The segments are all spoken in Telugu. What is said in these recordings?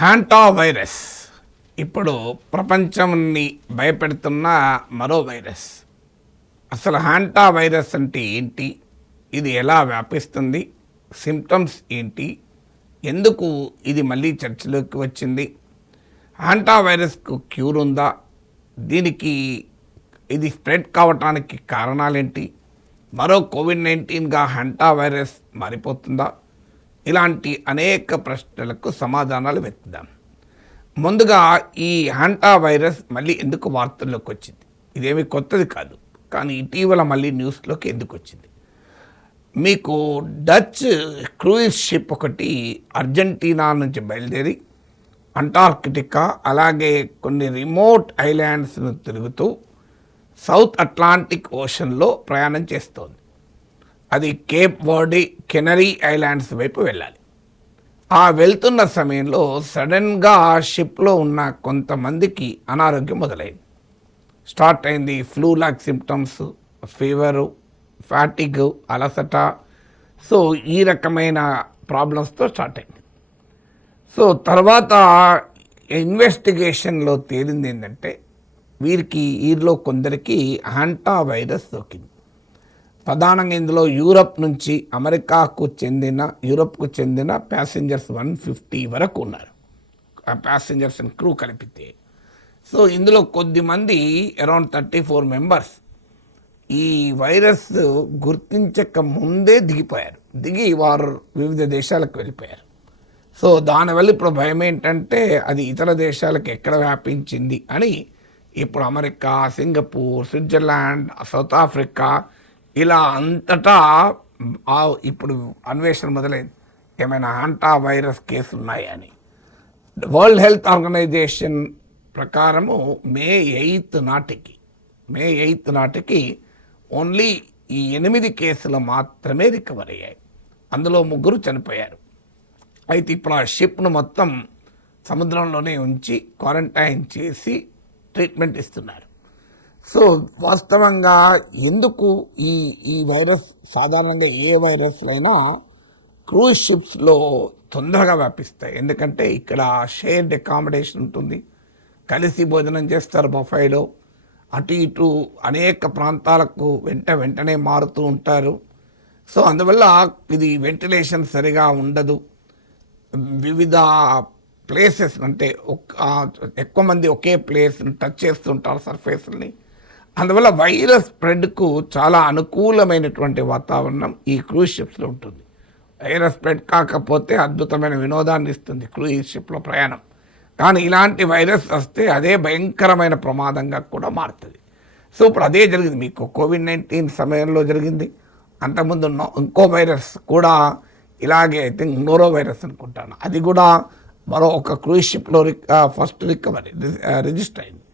హ్యాంటా వైరస్ ఇప్పుడు ప్రపంచాన్ని భయపెడుతున్న మరో వైరస్. అసలు హ్యాంటా వైరస్ అంటే ఏంటి, ఇది ఎలా వ్యాపిస్తుంది, సిమ్టమ్స్ ఏంటి, ఎందుకు ఇది మళ్ళీ చర్చలోకి వచ్చింది, హ్యాంటా వైరస్కు క్యూర్ ఉందా, దీనికి ఇది స్ప్రెడ్ కావటానికి కారణాలేంటి, మరో కోవిడ్-19గా హ్యాంటా వైరస్ మారిపోతుందా, ఇలాంటి అనేక ప్రశ్నలకు సమాధానాలు వెతుకుదాం. ముందుగా ఈ హ్యాంటా వైరస్ మళ్ళీ ఎందుకు వార్తల్లోకి వచ్చింది? ఇదేమీ కొత్తది కాదు, కానీ ఇటీవల మళ్ళీ న్యూస్లోకి ఎందుకు వచ్చింది? మీకు డచ్ క్రూయిజ్ షిప్ ఒకటి అర్జెంటీనా నుంచి బయలుదేరి అంటార్కిటికా అలాగే కొన్ని రిమోట్ ఐలాండ్స్ను తిరుగుతూ సౌత్ అట్లాంటిక్ ఓషన్లో ప్రయాణం చేస్తోంది. అది కేప్ వర్డే, కెనరీ ఐలాండ్స్ వైపు వెళ్ళాలి. ఆ వెళ్తున్న సమయంలో సడన్గా ఆ షిప్లో ఉన్న కొంతమందికి అనారోగ్యం మొదలైంది. స్టార్ట్ అయింది flu like symptoms, fever, fatigue, అలసట. సో ఈ రకమైన ప్రాబ్లమ్స్తో స్టార్ట్ అయింది. సో తర్వాత ఇన్వెస్టిగేషన్లో తేలింది ఏంటంటే వీరిలో కొందరికి హ్యాంటా వైరస్ సోకింది. ప్రధానంగా ఇందులో యూరప్కు చెందిన ప్యాసింజర్స్ 150 వరకు ఉన్నారు, ప్యాసింజర్స్ అండ్ క్రూ కలిపితే. సో ఇందులో కొద్దిమంది అరౌండ్ 34 మెంబర్స్ ఈ వైరస్ గుర్తించక ముందే దిగి వారు వివిధ దేశాలకు వెళ్ళిపోయారు. సో దానివల్ల ఇప్పుడు భయం ఏంటంటే అది ఇతర దేశాలకు ఎక్కడ వ్యాపించింది అని. ఇప్పుడు America, Singapore, Switzerland, south Africa ఇలా అంతటా ఇప్పుడు అన్వేషణ మొదలైంది, ఏమైనా హ్యాంటా వైరస్ కేసులు ఉన్నాయని. వరల్డ్ హెల్త్ ఆర్గనైజేషన్ ప్రకారము మే 8 నాటికి ఓన్లీ ఈ 8 కేసులు మాత్రమే రికవర్ అయ్యాయి. అందులో 3 చనిపోయారు. అయితే ఇప్పుడు ఆ షిప్ను మొత్తం సముద్రంలోనే ఉంచి క్వారంటైన్ చేసి ట్రీట్మెంట్ ఇస్తున్నారు. సో వాస్తవంగా ఎందుకు ఈ వైరస్, సాధారణంగా ఏ వైరస్లైనా క్రూజ్ షిప్స్లో తొందరగా వ్యాపిస్తాయి. ఎందుకంటే ఇక్కడ షేర్డ్ అకామిడేషన్ ఉంటుంది, కలిసి భోజనం చేస్తారు బఫేలో, అటు ఇటు అనేక ప్రాంతాలకు వెంటనే మారుతూ ఉంటారు. సో అందువల్ల ఇది వెంటిలేషన్ సరిగా ఉండదు. వివిధ ప్లేసెస్ అంటే ఎక్కువ మంది ఒకే ప్లేస్ని టచ్ చేస్తుంటారు, సర్ఫేస్ని. అందువల్ల వైరస్ స్ప్రెడ్కు చాలా అనుకూలమైనటువంటి వాతావరణం ఈ క్రూజ్ షిప్స్లో ఉంటుంది. వైరస్ స్ప్రెడ్ కాకపోతే అద్భుతమైన వినోదాన్ని ఇస్తుంది క్రూజ్ షిప్లో ప్రయాణం. కానీ ఇలాంటి వైరస్ వస్తే అదే భయంకరమైన ప్రమాదంగా కూడా మారుతుంది. సో ఇప్పుడు అదే జరిగింది, మీకు కోవిడ్-19 సమయంలో జరిగింది. అంతకుముందు ఇంకో వైరస్ కూడా ఇలాగే, ఐ థింక్ నోరో వైరస్ అనుకుంటాను, అది కూడా మరో ఒక క్రూజ్ షిప్లో ఫస్ట్ రికవరీ రిజిస్టర్ అయింది.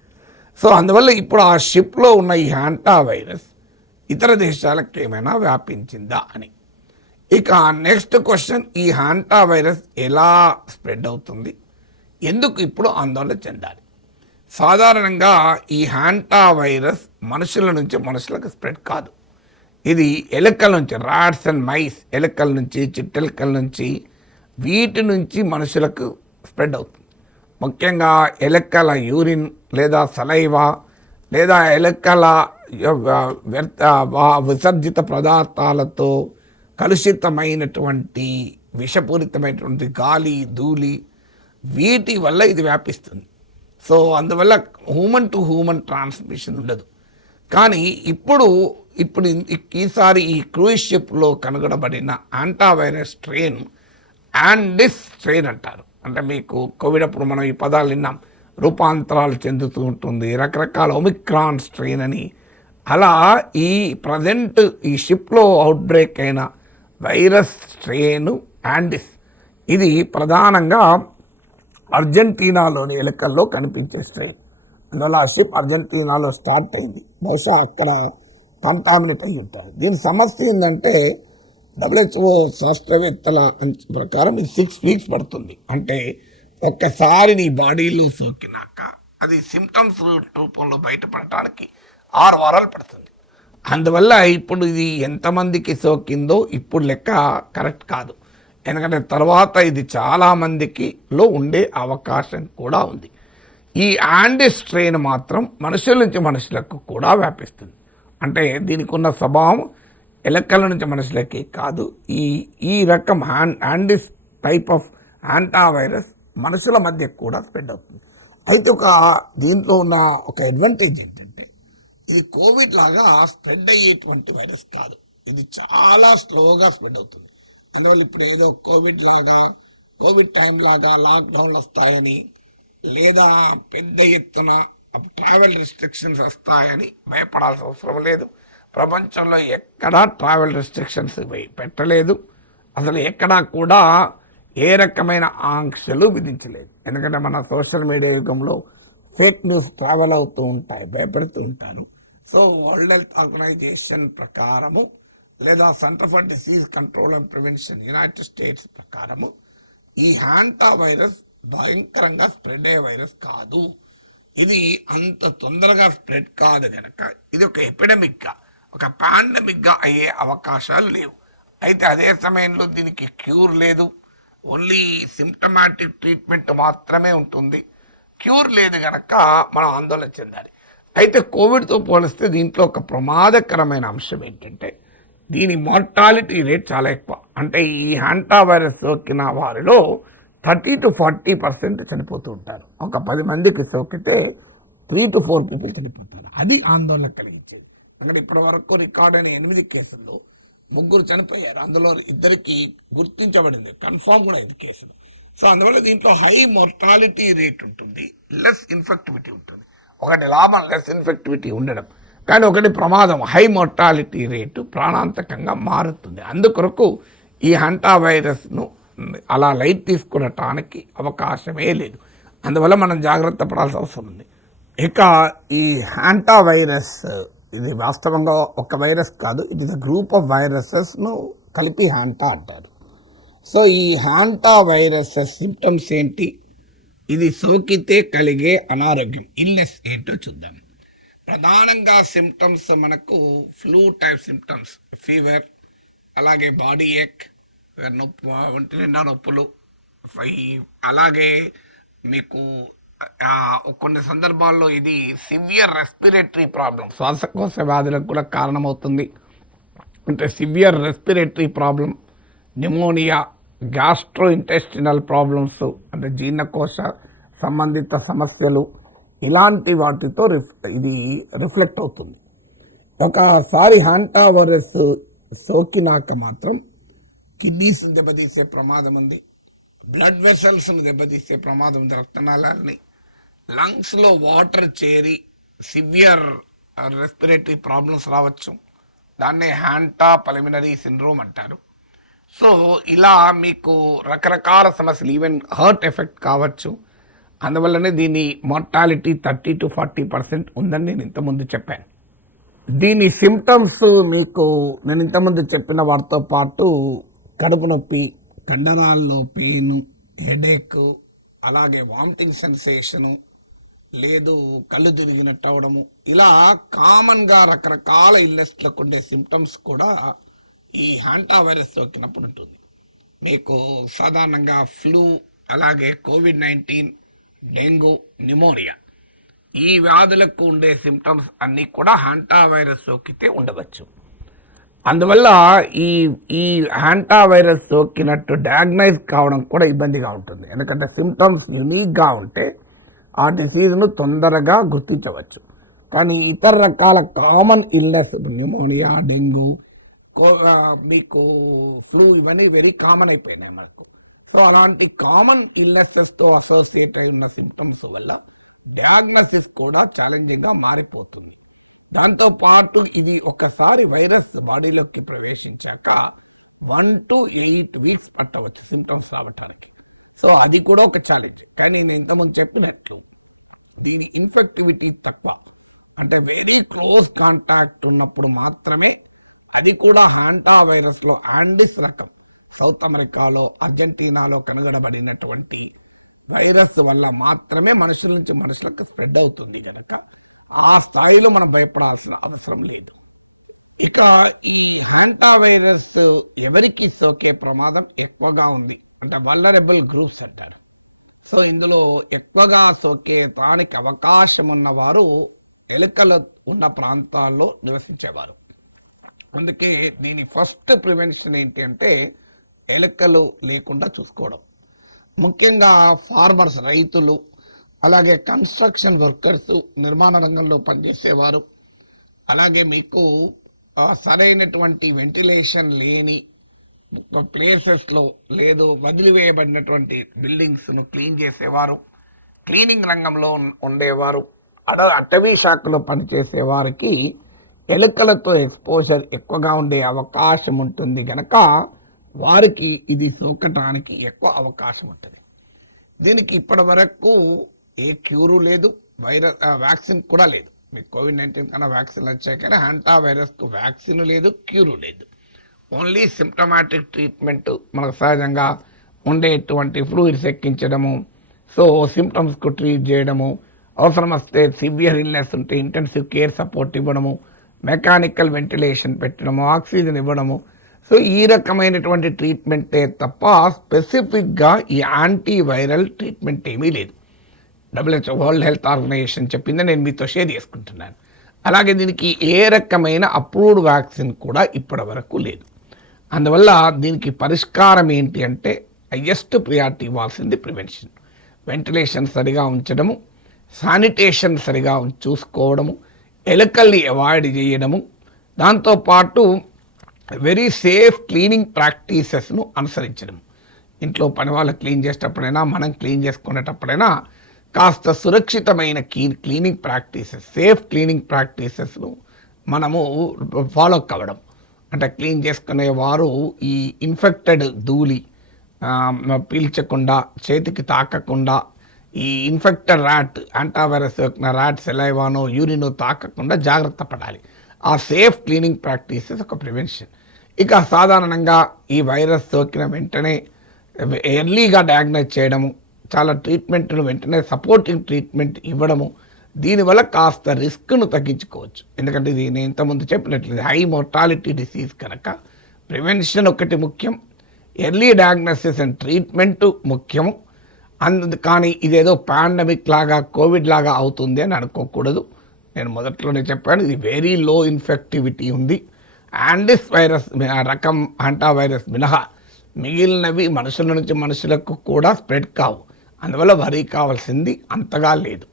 సో అందువల్ల ఇప్పుడు ఆ షిప్లో ఉన్న ఈ హ్యాంటా వైరస్ ఇతర దేశాలకు ఏమైనా వ్యాపించిందా అని. ఇక నెక్స్ట్ క్వశ్చన్, ఈ హ్యాంటా వైరస్ ఎలా స్ప్రెడ్ అవుతుంది, ఎందుకు ఇప్పుడు ఆందోళన చెందాలి? సాధారణంగా ఈ హ్యాంటా వైరస్ మనుషుల నుంచి మనుషులకు స్ప్రెడ్ కాదు. ఇది ఎలుకల నుంచి, రాట్స్ అండ్ మైస్, ఎలుకల నుంచి, చిట్టెలుకల నుంచి, వీటి నుంచి మనుషులకు స్ప్రెడ్ అవుతుంది. ముఖ్యంగా ఎలుకల యూరిన్ లేదా సలైవా లేదా ఎలుకల విసర్జిత పదార్థాలతో కలుషితమైనటువంటి విషపూరితమైనటువంటి గాలి, ధూళి, వీటి వల్ల ఇది వ్యాపిస్తుంది. సో అందువల్ల హ్యూమన్ టు హ్యూమన్ ట్రాన్స్మిషన్ ఉండదు. కానీ ఇప్పుడు ఈసారి ఈ క్రూయిజ్ షిప్లో కనుగొనబడిన యాంటా వైరస్ స్ట్రెయిన్ యాండిస్ స్ట్రెయిన్ అంటారు. అంటే మీకు కోవిడ్ అప్పుడు మనం ఈ పదాలు విన్నాం, రూపాంతరాలు చెందుతూ ఉంటుంది, రకరకాల ఒమిక్రాన్ స్ట్రెయిన్ అని. అలా ఈ ప్రజెంట్ ఈ షిప్లో అవుట్బ్రేక్ అయిన వైరస్ స్ట్రెయిన్ యాండిస్, ఇది ప్రధానంగా అర్జెంటీనాలోని ఎలుకల్లో కనిపించే స్ట్రెయిన్. అందువల్ల ఆ షిప్ అర్జెంటీనాలో స్టార్ట్ అయింది, బహుశా అక్కడ కంటామినేట్ అయ్యి ఉంటారు. దీని సమస్య ఏంటంటే WHO శాస్త్రవేత్తల ప్రకారం ఇది 6 వీక్స్ పడుతుంది. అంటే ఒక్కసారి నీ బాడీలో సోకినాక అది సిమ్టమ్స్ రూపంలో బయటపడటానికి 6 వారాలు పడుతుంది. అందువల్ల ఇప్పుడు ఇది ఎంతమందికి సోకిందో ఇప్పుడు లెక్క కరెక్ట్ కాదు. ఎందుకంటే తర్వాత ఇది చాలా మందికి లో ఉండే అవకాశం కూడా ఉంది. ఈ యాండిస్ స్ట్రెయిన్ మాత్రం మనుషుల నుంచి మనుషులకు కూడా వ్యాపిస్తుంది. అంటే దీనికి ఉన్న స్వభావం ఎలకల నుంచి మనుషులకి కాదు. ఈ రకం యాండిస్ టైప్ ఆఫ్ యాంటావైరస్ మనుషుల మధ్య కూడా స్ప్రెడ్ అవుతుంది. అయితే దీంట్లో ఉన్న ఒక అడ్వాంటేజ్ ఏంటంటే ఇది కోవిడ్ లాగా స్ప్రెడ్ అయ్యేటువంటి వైరస్ కాదు. ఇది చాలా స్లోగా స్ప్రెడ్ అవుతుంది. అందువల్ల ఇప్పుడు ఏదో కోవిడ్ టైం లాగా లాక్డౌన్లు వస్తాయని లేదా పెద్ద ఎత్తున ట్రావెల్ రిస్ట్రిక్షన్స్ వస్తాయని భయపడాల్సిన అవసరం లేదు. ప్రపంచంలో ఎక్కడా ట్రావెల్ రిస్ట్రిక్షన్స్ పెట్టలేదు. అసలు ఎక్కడా కూడా ఏ రకమైన ఆంక్షలు విధించలేదు. ఎందుకంటే మన సోషల్ మీడియా యుగంలో ఫేక్ న్యూస్ ట్రావెల్ అవుతూ ఉంటాయి, భయపెడుతూ ఉంటారు. సో వరల్డ్ హెల్త్ ఆర్గనైజేషన్ ప్రకారము లేదా centre for disease control and prevention United states ప్రకారము ఈ హ్యాంటా వైరస్ భయంకరంగా స్ప్రెడ్ అయ్యే వైరస్ కాదు. ఇది అంత తొందరగా స్ప్రెడ్ కాదు కనుక ఇది ఒక ఎపిడమిక్గా ఒక పాండమిక్గా అయ్యే అవకాశాలు లేవు. అయితే అదే సమయంలో దీనికి క్యూర్ లేదు. ఓన్లీ సిమ్టమాటిక్ ట్రీట్మెంట్ మాత్రమే ఉంటుంది. క్యూర్ లేదు కనుక మనం ఆందోళన చెందాలి. అయితే కోవిడ్తో పోలిస్తే దీంట్లో ఒక ప్రమాదకరమైన అంశం ఏంటంటే దీని మార్టాలిటీ రేట్ చాలా ఎక్కువ. అంటే ఈ హ్యాంటా వైరస్ సోకిన వారిలో 30 to 40% చనిపోతూ ఉంటారు. ఒక 10 మందికి సోకితే 3 to 4 people చనిపోతారు. అది ఆందోళన కలిగించేది. అక్కడ ఇప్పటి వరకు రికార్డ్ అయిన 8 కేసుల్లో 3 చనిపోయారు. అందులో 2 గుర్తించబడింది, కన్ఫర్మ్ కూడా 5 కేసులు. సో అందువల్ల దీంట్లో హై మార్టాలిటీ రేట్ ఉంటుంది, లెస్ ఇన్ఫెక్టివిటీ ఉంటుంది. ఒకటి లాభం లెస్ ఇన్ఫెక్టివిటీ ఉండడం, కానీ ఒకటి ప్రమాదం హై మార్టాలిటీ రేటు ప్రాణాంతకంగా మారుతుంది. అందుకొరకు ఈ హంటా వైరస్ను అలా లైట్ తీసుకునటానికి అవకాశమే లేదు. అందువల్ల మనం జాగ్రత్త పడాల్సిన అవసరం ఉంది. ఇక ఈ హ్యాంటా వైరస్ ఇది వాస్తవంగా ఒక వైరస్ కాదు, it is a group of వైరసెస్ను కలిపి హ్యాంటా అంటారు. సో ఈ హ్యాంటా వైరసెస్ సిమ్టమ్స్ ఏంటి, ఇది సోకితే కలిగే అనారోగ్యం ఇల్నెస్ ఏంటో చూద్దాం. ప్రధానంగా సిమ్టమ్స్ మనకు ఫ్లూ టైప్ సిమ్టమ్స్, ఫీవర్, అలాగే బాడీ ఏక్, ఒంటి నిండా నొప్పులు, అలాగే మీకు కొన్ని సందర్భాల్లో ఇది సివియర్ రెస్పిరేటరీ ప్రాబ్లం, శ్వాసకోశ వ్యాధులకు కూడా కారణమవుతుంది. అంటే severe respiratory problem, pneumonia, gastro intestinal problems అంటే జీర్ణకోశ సంబంధిత సమస్యలు, ఇలాంటి వాటితో ఇది రిఫ్లెక్ట్ అవుతుంది. ఒకసారి హ్యాంటా వైరస్ సోకినాక మాత్రం కిడ్నీస్ని దెబ్బతీసే ప్రమాదం ఉంది, బ్లడ్ వెసల్స్ని దెబ్బతీసే ప్రమాదం ఉంది, రక్తనాళాలని, లంగ్స్లో వాటర్ చేరి సివియర్ రెస్పిరేటరీ ప్రాబ్లమ్స్ రావచ్చు. దాన్నే హ్యాంటా పల్మినరీ సిండ్రోమ్ అంటారు. సో ఇలా మీకు రకరకాల సమస్యలు, ఈవెన్ హర్ట్ ఎఫెక్ట్ కావచ్చు. అందువల్లనే దీని మార్టాలిటీ 30 to 40% ఉందని నేను ఇంతకుముందు చెప్పాను. దీని సిమ్టమ్స్ మీకు నేను ఇంతకుముందు చెప్పిన వాటితో పాటు కడుపు నొప్పి, కండరాల్లో పెయిన్, హెడేక్, అలాగే వామిటింగ్ సెన్సేషను, లేదు కళ్ళు తిరిగినట్టు అవడము, ఇలా కామన్గా రకరకాల ఇల్లెస్ట్లకు ఉండే సిమ్టమ్స్ కూడా ఈ హ్యాంటా వైరస్ సోకినప్పుడు ఉంటుంది. మీకు సాధారణంగా ఫ్లూ, అలాగే కోవిడ్-19, డెంగ్యూ, న్యూమోనియా, ఈ వ్యాధులకు ఉండే సిమ్టమ్స్ అన్నీ కూడా హ్యాంటా వైరస్ సోకితే ఉండవచ్చు. అందువల్ల ఈ హ్యాంటా వైరస్ సోకినట్టు డయాగ్నైజ్ కావడం కూడా ఇబ్బందిగా ఉంటుంది. ఎందుకంటే సిమ్టమ్స్ యూనిక్గా ఉంటే ఆ డిసీజ్ను తొందరగా గుర్తించవచ్చు. కానీ ఇతర రకాల కామన్ ఇల్నెస్, న్యూమోనియా, డెంగ్యూ, మీకు ఫ్లూ, ఇవన్నీ వెరీ కామన్ అయిపోయినాయి మనకు. సో అలాంటి కామన్ ఇల్నెసెస్తో అసోసియేట్ అయి ఉన్న సిమ్టమ్స్ వల్ల డయాగ్నోసిస్ కూడా ఛాలెంజింగ్గా మారిపోతుంది. దాంతోపాటు ఇది ఒకసారి వైరస్ బాడీలోకి ప్రవేశించాక 1 to 8 weeks పట్టవచ్చు సిమ్టమ్స్ రావటానికి. సో అది కూడా ఒక ఛాలెంజ్. కానీ నేను ఇంతకుముందు చెప్పినట్లు దీని ఇన్ఫెక్టివిటీ తక్కువ. అంటే వెరీ క్లోజ్ కాంటాక్ట్ ఉన్నప్పుడు మాత్రమే, అది కూడా హ్యాంటా వైరస్లో యాండిస్ రకం, సౌత్ అమెరికాలో, అర్జెంటీనాలో కనుగొనబడినటువంటి వైరస్ వల్ల మాత్రమే మనుషుల నుంచి మనుషులకు స్ప్రెడ్ అవుతుంది కనుక ఆ స్థాయిలో మనం భయపడాల్సిన అవసరం లేదు. ఇక ఈ హ్యాంటా వైరస్ ఎవరికి సోకే ప్రమాదం ఎక్కువగా ఉంది అంటే వల్నరబుల్ గ్రూప్స్ అంటారు. సో ఇందులో ఎక్కువగా సోకేతానికి అవకాశం ఉన్నవారు ఎలుకలు ఉన్న ప్రాంతాల్లో నివసించేవారు. అందుకే దీని ఫస్ట్ ప్రివెన్షన్ ఏంటి అంటే ఎలుకలు లేకుండా చూసుకోవడం. ముఖ్యంగా ఫార్మర్స్, రైతులు, అలాగే కన్స్ట్రక్షన్ వర్కర్స్, నిర్మాణ రంగంలో పనిచేసేవారు, అలాగే మీకు సరైనటువంటి వెంటిలేషన్ లేని ప్లేసెస్లో లేదు వదిలివేయబడినటువంటి బిల్డింగ్స్ను క్లీన్ చేసేవారు, క్లీనింగ్ రంగంలో ఉండేవారు, అటవీ శాఖలో పనిచేసే వారికి ఎలుకలతో ఎక్స్పోజర్ ఎక్కువగా ఉండే అవకాశం ఉంటుంది కనుక వారికి ఇది సోకటానికి ఎక్కువ అవకాశం ఉంటుంది. దీనికి ఇప్పటి వరకు ఏ క్యూరు లేదు, వ్యాక్సిన్ కూడా లేదు. మీకు కోవిడ్-19 కన్నా వ్యాక్సిన్ వచ్చాయి కానీ హ్యాంటా వైరస్కు వ్యాక్సిన్ లేదు, క్యూరు లేదు. ఓన్లీ సిమ్టమాటిక్ ట్రీట్మెంట్, మనకు సహజంగా ఉండేటువంటి ఫ్లూయిడ్స్ ఎక్కించడము, సో సిమ్టమ్స్కు ట్రీట్ చేయడము, అవసరం వస్తే సివియర్ ఇల్నెస్ ఉంటే ఇంటెన్సివ్ కేర్ సపోర్ట్ ఇవ్వడము, మెకానికల్ వెంటిలేషన్ పెట్టడము, ఆక్సిజన్ ఇవ్వడము. సో ఈ రకమైనటువంటి ట్రీట్మెంటే తప్ప స్పెసిఫిక్గా ఈ యాంటీవైరల్ ట్రీట్మెంట్ ఏమీ లేదు. WHO వరల్డ్ హెల్త్ ఆర్గనైజేషన్ చెప్పింది నేను మీతో షేర్ చేసుకుంటున్నాను. అలాగే దీనికి ఏ రకమైన అప్రూవ్డ్ వ్యాక్సిన్ కూడా ఇప్పటి వరకు లేదు. అందువల్ల దీనికి పరిష్కారం ఏంటి అంటే హైయెస్ట్ ప్రియారిటీ ఇవ్వాల్సింది ప్రివెన్షన్. వెంటిలేషన్ సరిగా ఉంచడము, శానిటేషన్ సరిగా చూసుకోవడము, ఎలుకల్ని అవాయిడ్ చేయడము, దాంతోపాటు వెరీ సేఫ్ క్లీనింగ్ ప్రాక్టీసెస్ను అనుసరించడం. ఇంట్లో పని వాళ్ళు క్లీన్ చేసేటప్పుడైనా, మనం క్లీన్ చేసుకునేటప్పుడైనా కాస్త సురక్షితమైన క్లీనింగ్ ప్రాక్టీసెస్, సేఫ్ క్లీనింగ్ ప్రాక్టీసెస్ను మనము ఫాలో కావడం. అంటే క్లీన్ చేసుకునే వారు ఈ ఇన్ఫెక్టెడ్ ధూళి పీల్చకుండా, చేతికి తాకకుండా, ఈ ఇన్ఫెక్టెడ్ ర్యాట్, యాంటావైరస్ ర్యాట్ సెలైవానో యూరినో తాకకుండా జాగ్రత్త పడాలి. ఆ సేఫ్ క్లీనింగ్ ప్రాక్టీసెస్ ఒక ప్రివెన్షన్. ఇక సాధారణంగా ఈ వైరస్ సోకిన వెంటనే ఎర్లీగా డయాగ్నైజ్ చేయడము, చాలా ట్రీట్మెంట్ను వెంటనే సపోర్టింగ్ ట్రీట్మెంట్ ఇవ్వడము, దీనివల్ల కాస్త రిస్క్ను తగ్గించుకోవచ్చు. ఎందుకంటే ఇది నేను ఇంతకుముందు చెప్పినట్లు హై మోర్టాలిటీ డిసీజ్ కనుక ప్రివెన్షన్ ఒకటి ముఖ్యం, ఎర్లీ డయాగ్నోసిస్ అండ్ ట్రీట్మెంట్ ముఖ్యము. కానీ ఇదేదో పాండమిక్ లాగా, కోవిడ్ లాగా అవుతుంది అని అనుకోకూడదు. నేను మొదట్లోనే చెప్పాను, ఇది వెరీ లో ఇన్ఫెక్టివిటీ ఉంది. యాండిస్ వైరస్ రకం యాంటా వైరస్ మినహా మిగిలినవి మనుషుల నుంచి మనుషులకు కూడా స్ప్రెడ్ కావు. అందువల్ల వరీ కావాల్సింది అంతగా లేదు.